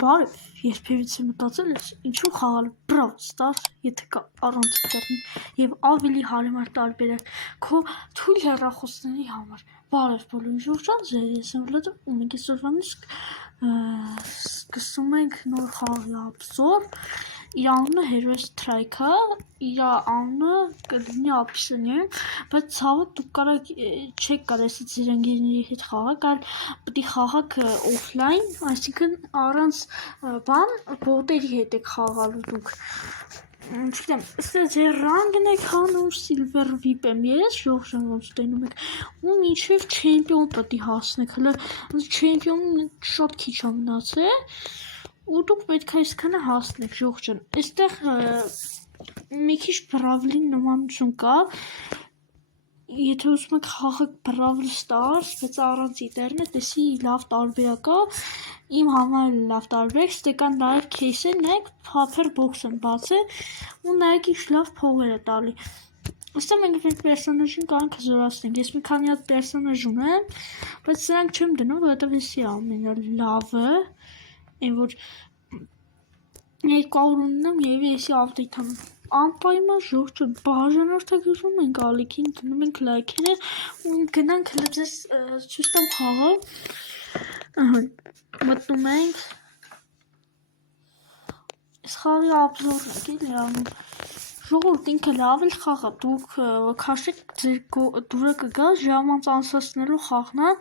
Բարև, երբևիցե մտածել ես ինչու խաղալ Brawl Stars, եթե կա առանց ինտերնետ և ավելի հարմար տարբերակ քո թույլ հեռախոսների համար։ Բարև բոլորին շուրջան, ես եմ Վլադը ու մենք այսօրվանից սկսում ենք նոր խաղի обзор։ Իր անունը Heroes Strike-ը, իր անունը կլինի Option-ը, բայց ցավոք դուք չեք կարող ձեր ընկերների հետ խաղալ, պետք է խաղաք օֆլայն, այսինքն առանց բոտերի հետ եք խաղալու դուք։ Չգիտեմ, ըստ ձեր ռանգն եք հանում, Silver VIP եմ ես, ժողովրդան ոնց տենում եք, ու մինչև չեմպիոն պետք է հասնեք, հələ չեմպիոնը շատ քիչ է մնացել, ու դուք պետք է այսքանը հասնեք, ժողովրդան։ Այստեղ մի քիչ Brawl-ի նմանություն կա, եթե ուզում եք խաղաք Brawl Stars, բայց առանց ինտերնետ, էսի լավ տարբերակ կա, իմ համար լավ տարբերակ, ստե կան նաև քեյսեր, նայեք Puffer Box եմ բացել, ու նայեք ինչ լավ փողեր է տալի։ Այստեղ մենք մեր պերսոնաժին կարող հզորացնենք, ես մի քանի հատ պերսոնաժ ունեմ, բայց սրանք չեմ դնում, որովհետև էսի ամենալավը, այն որ 200 ունեմ, երևի էսի update անում։ Անպայման ժողովուրդ, բաժանորդագրում ենք ալիքին, դնում ենք լայքերը ու գնանք հələ ձեզ ցույց տամ խաղը։ Մտնում ենք։ Այս խաղի обзорն եք էլի անում։ Ժողովուրդ, ինքը լավ էլ խաղ է, դուք քաշեք, ձեր դուրը կգա, ժամանց անցկացնելու խաղն է։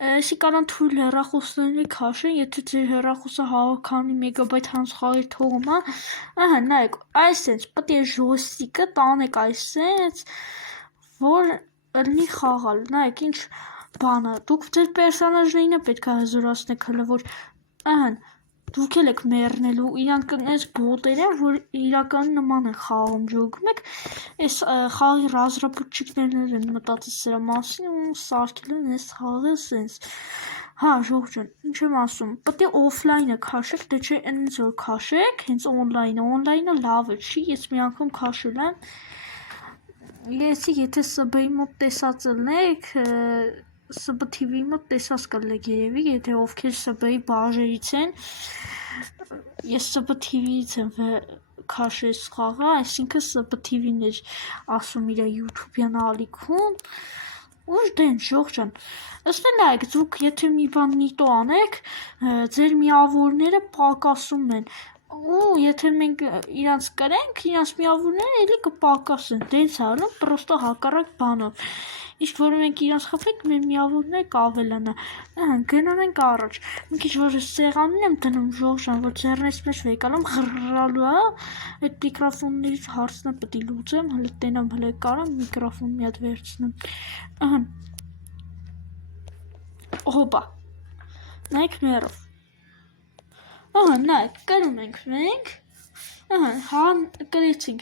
Էսի կարան թույլ հեռախոսների քաշեն, եթե ձեր հեռախոսը 100 մեգաբայթ հանցխաղի թողում է, նայեք, այսենց պետք է joystick-ը տանեք այսենց, որ լինի խաղալ, նայեք ինչ բան է, դուք ձեր պերսոնաժներին է պետք է հզորացնեք, հələ որ դուք էլ եք մեռնելու, իրանք այս բոտեր են, որ իրական նման են խաղում, ժողովուրդ եք, այս խաղի ռազրապուտչիկներն են մտածել սրա մասին ու սարքել են այս խաղը սենց։ Հա, ժողովուրդ, ինչ եմ ասում, պետք է օֆլայնը քաշեք, դե չէ այնց որ քաշեք, հենց օնլայնը լավ է, չի, ես մի անգամ քաշել եմ։ Եսի եթե SB-ի մոտ տեսած ելնեք, SB TV-ի մոտ տեսած կլեք երևի, եթե ովքեր SB-ի բաժերից են, ես SB TV-ից եմ քաշել խաղը, այսինքն SB TV-ն էր ասում իր YouTube-յան ալիքում, ուժ դեն ժողովրդան, ըստ նայեք, դուք եթե մի բան նիտո անեք, ձեր միավորները պակասում են, ու եթե մենք իրանց կրենք, իրանց միավորները էլի կպակասեն, դենց է անում, պրոստո հակառակ բանով, իսկ որ մենք իրանց խփենք, մեր միավորները կավելանա, գնում ենք առաջ, մի քիչ որ սեղանին եմ դնում ժողովրդան, որ ձեռնես մեջ վեկալում խռռալու է, այդ միկրոֆոններից հարցնը պետք է լուծեմ, հələ տենամ, հələ կարամ միկրոֆոն մի հատ վերցնեմ, հոպա, նայեք մերով, նայեք, կրում ենք մենք, կրեցինք,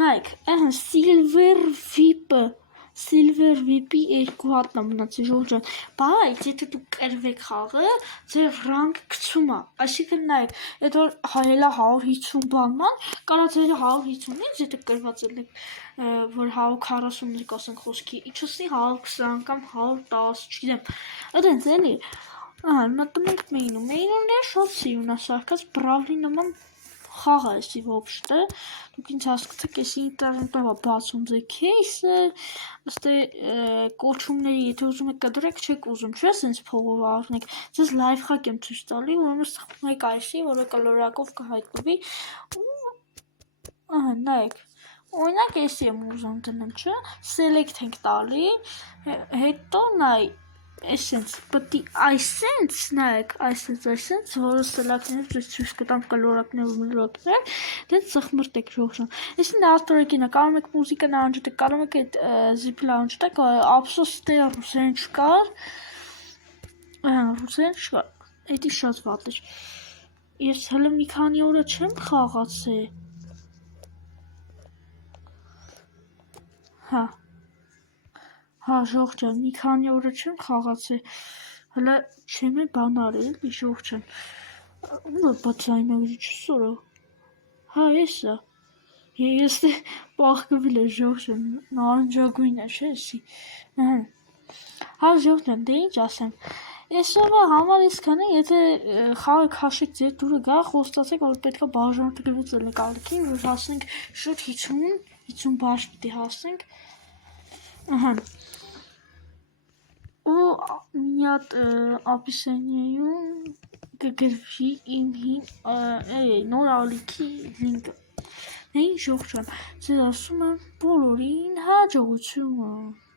նայեք, Silver VIP-ի 2 հատն է մնացել ժողովուրդ, բայց եթե դուք կրվեք խաղը, ձեր ռանգ գցում է, այսինքն նայեք, այդ որ հայելա 150 բանման, կարա ձեր 150-ից, եթե կրված ելեք, որ 140-ը կասենք խոսքի, իչոսնի 120 կամ 110, չգիտեմ, այդենց էլի, մտնում ենք մենյուն շատ սիրուն է սարքած, Brawl-ի նման խաղ է էսի ոբշտը, դուք ինձ հասկացեք, էսի ինտերնետով է բացում ձեր քեյսը, ըստ կոչումների, եթե ուզում եք կդրեք, չեք ուզում, չէ, սենց փողով առնեք, ձեզ լայվ խակ եմ ցույց տալի, ուրեմն սխմում եք այսի, որը կլորակով կհայտնվի, ու նայեք, օրինակ էսի եմ ուզում դնեմ, չէ, select ենք տալի, հետո նայ, այսենց, պետք է այսենց, նայեք, այսենց, որը սելակներով ձեզ ցույց կտամ կլորակներ ու մլորակներ, դեն սխմրտեք ժողովրդան, այսին արտորեկին է, կարող եք մուզիկան անջտեք, կարող եք այդ զիպլը անջտեք, ափսոս ստե ռուսերեն չկար, էդի շատ վատ էր, ես հələ մի քանի օրը չեմ խաղացել, հա, ժողովրդան, մի քանի օրը չեմ խաղացել, հələ չեմ է բան արել, ժողովրդան, ում է բաց այնավիրիչը սորա, հա, եսա, ես դե պաղկվել է ժողովրդան, նարնջագույն է, չէ, էսի, հա, ժողովրդան, դե ինչ ասեմ, Այսօրվա համար իսկանը, եթե խաղը քաշեք ձեր դուրը գա, խոստացեք, որ պետք է բաժանորդագրված լեկալիքին, որ հասնենք շուտ 50 բաժ պիտի հասնենք, ու մի հատ ապիսենիայում կգրվի իմ նոր ալիքի լինկը, նեին ժողջան, ձեզ ասում եմ բոլորին հաջողություն։